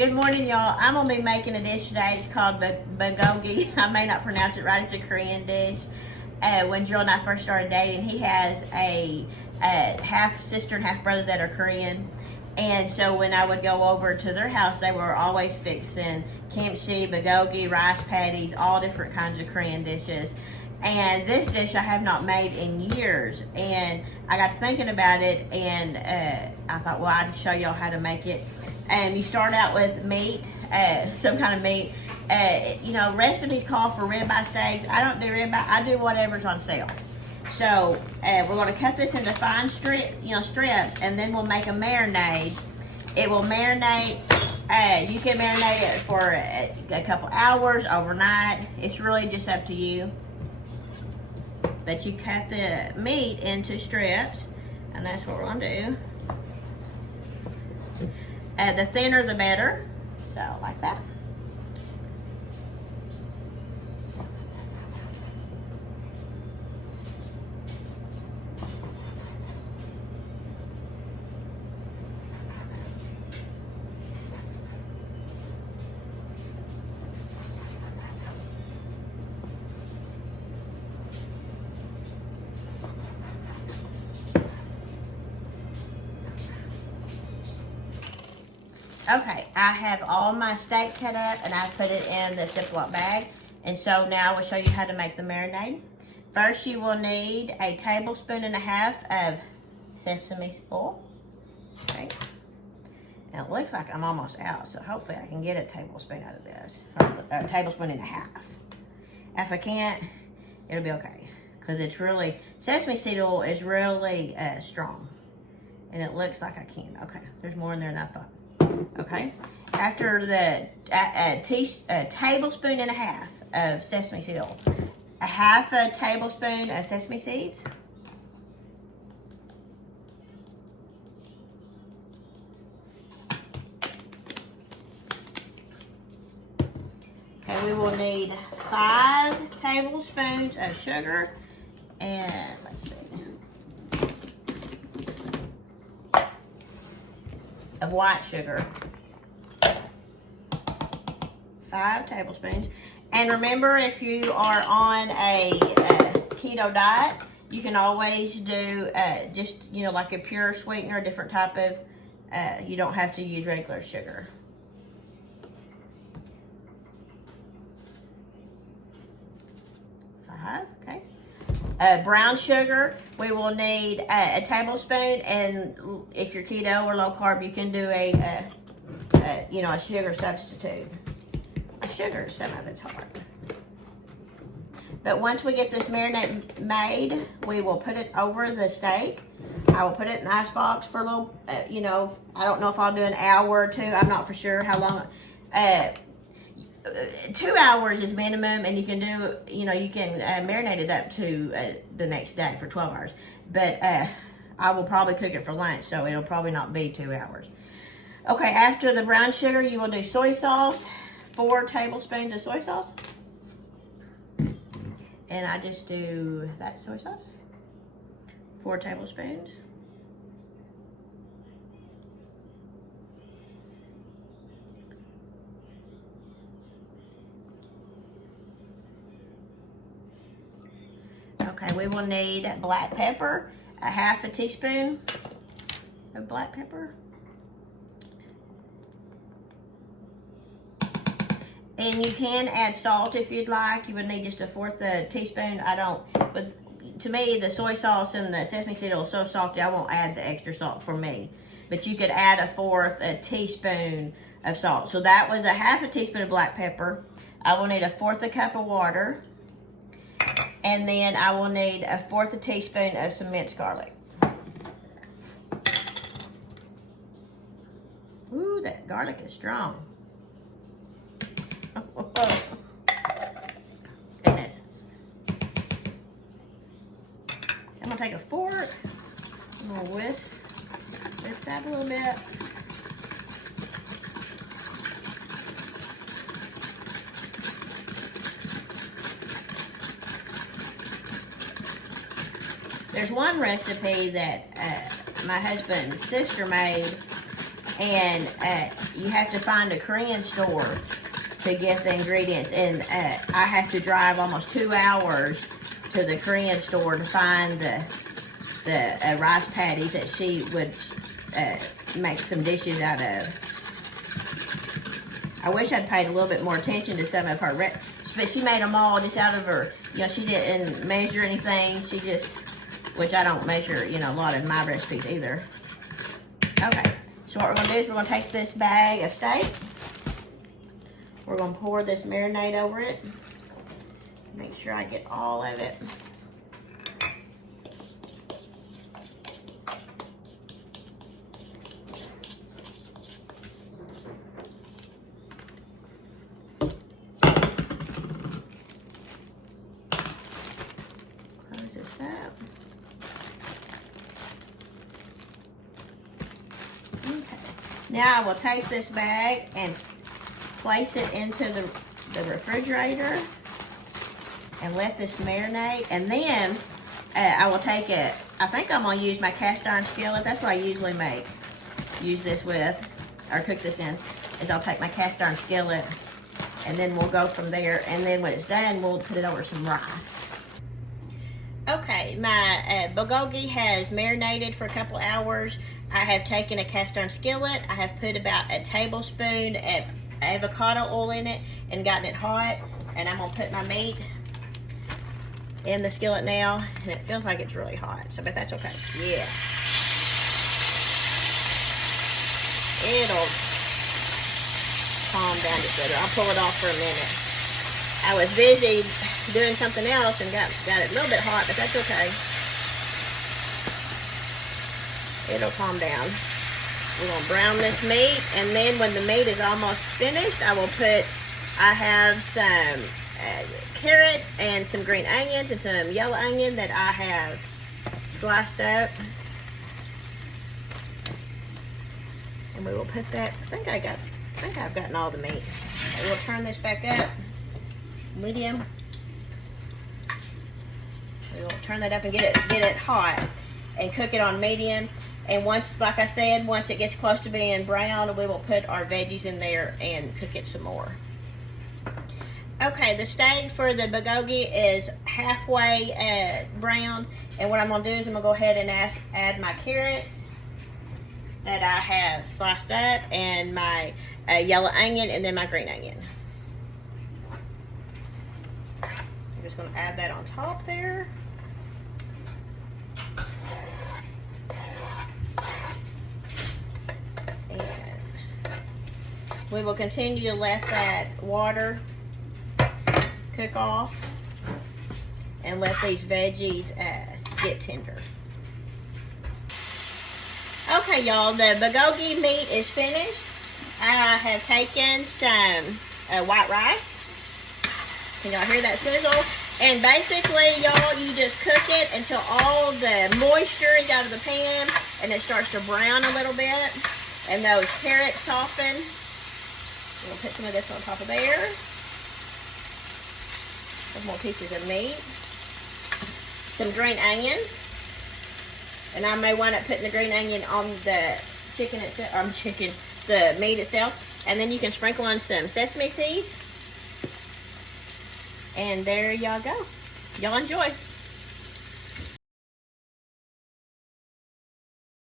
Good morning, y'all. I'm going to be making a dish today. It's called Bulgogi. I may not pronounce it right. It's a Korean dish. When Jill and I first started dating, he has a half sister and half brother that are Korean. And so when I would go over to their house, they were always fixing kimchi, bulgogi, rice patties, all different kinds of Korean dishes. And this dish I have not made in years. And I got to thinking about it, and I thought, well, I'd show y'all how to make it. And you start out with meat, some kind of meat. You know, recipes call for ribeye steaks. I don't do ribeye. I do whatever's on sale. So we're going to cut this into fine strips, and then we'll make a marinade. It will marinate. You can marinate it for a couple hours, overnight. It's really just up to you. But you cut the meat into strips, and that's what we're going to do. The thinner the better, so like that. Okay, I have all my steak cut up and I put it in the Ziploc bag. And so now I will show you how to make the marinade. First, you will need a tablespoon and a half of sesame oil. Okay. Now it looks like I'm almost out, so hopefully I can get a tablespoon out of this. Or a tablespoon and a half. If I can't, it'll be okay. Because it's really, sesame seed oil is really strong. And it looks like I can. Okay, there's more in there than I thought. Okay, after the tablespoon and a half of sesame seed oil, a half a tablespoon of sesame seeds, okay, we will need 5 tablespoons of sugar, and let's see, of white sugar, 5 tablespoons. And remember, if you are on a keto diet, you can always do just, like a pure sweetener, a different type of, you don't have to use regular sugar. Okay. Brown sugar, we will need a tablespoon, and if you're keto or low carb, you can do a sugar substitute. Sugar, some of it's hard. But once we get this marinade made, we will put it over the steak. I will put it in the ice box for a little, I don't know if I'll do an hour or 2. I'm not for sure how long. 2 hours is minimum, and you can do, you can marinate it up to the next day for 12 hours. But I will probably cook it for lunch, so it'll probably not be 2 hours. Okay, after the brown sugar, you will do soy sauce, 4 tablespoons of soy sauce. And I just do that soy sauce, 4 tablespoons. Okay, we will need black pepper, a half a teaspoon of black pepper. And you can add salt if you'd like. You would need just a 1/4 teaspoon. I don't, but to me, the soy sauce and the sesame seed oil is so salty, I won't add the extra salt for me. But you could add a 1/4 teaspoon of salt. So that was a half a teaspoon of black pepper. I will need a 1/4 cup of water. And then I will need a 1/4 teaspoon of some minced garlic. Ooh, that garlic is strong. Goodness. I'm gonna take a fork. I'm gonna whisk that a little bit. There's one recipe that my husband's sister made, and you have to find a Korean store to get the ingredients. And I have to drive almost 2 hours to the Korean store to find the rice patties that she would make some dishes out of. I wish I'd paid a little bit more attention to some of her but she made them all just out of her, you know, she didn't measure anything. She just, which I don't measure, you know, a lot of my recipes either. Okay, so what we're gonna do is we're gonna take this bag of steak. We're gonna pour this marinade over it. Make sure I get all of it. Close this up. Okay. Now I will take this bag and place it into the refrigerator and let this marinate. And then I will take it, I think I'm gonna use my cast iron skillet. That's what I usually use this with, or cook this in, is I'll take my cast iron skillet and then we'll go from there. And then when it's done, we'll put it over some rice. Okay, my bulgogi has marinated for a couple hours. I have taken a cast iron skillet. I have put about a tablespoon of avocado oil in it and gotten it hot. And I'm gonna put my meat in the skillet now. And it feels like it's really hot, so but that's okay. Yeah. It'll calm down just better. I'll pull it off for a minute. I was busy doing something else and got it a little bit hot, but that's okay. It'll calm down. We're gonna brown this meat, and then when the meat is almost finished, I have some carrots and some green onions and some yellow onion that I have sliced up. And we will put that, I think I've gotten all the meat. We'll turn this back up, medium. We will turn that up and get it hot and cook it on medium. And once, like I said, once it gets close to being brown, we will put our veggies in there and cook it some more. Okay, the steak for the bulgogi is halfway brown. And what I'm gonna do is I'm gonna go ahead and add my carrots that I have sliced up, and my yellow onion, and then my green onion. I'm just gonna add that on top there. We will continue to let that water cook off and let these veggies get tender. Okay, y'all, the bulgogi meat is finished. I have taken some white rice. Can y'all hear that sizzle? And basically, y'all, you just cook it until all the moisture is out of the pan and it starts to brown a little bit and those carrots soften. We'll put some of this on top of there. Some more pieces of meat. Some green onion. And I may wind up putting the green onion on the chicken itself, the meat itself. And then you can sprinkle on some sesame seeds. And there y'all go. Y'all enjoy.